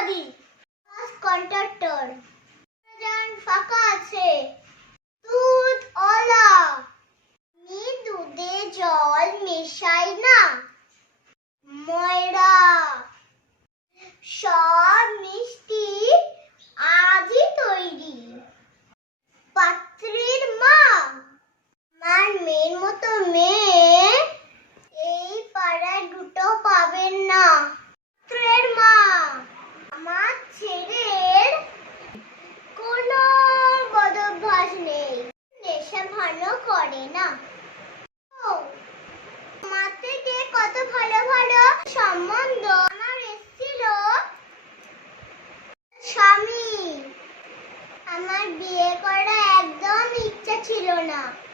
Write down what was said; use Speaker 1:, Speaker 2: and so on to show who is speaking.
Speaker 1: দাদি কন্ট্রাক্টর যান ফাঁকা আছে। দুধ অলা আমি দুধে জল মেশাই না। ময়রা। ছেলের কোনো বদভ্যাস নেই। নেশা ভালো করে না। কত ভালো ভালো সম্বন্ধ আমার এসেছিল। স্বামী, আমার বিয়ে করা একদম ইচ্ছা ছিল না।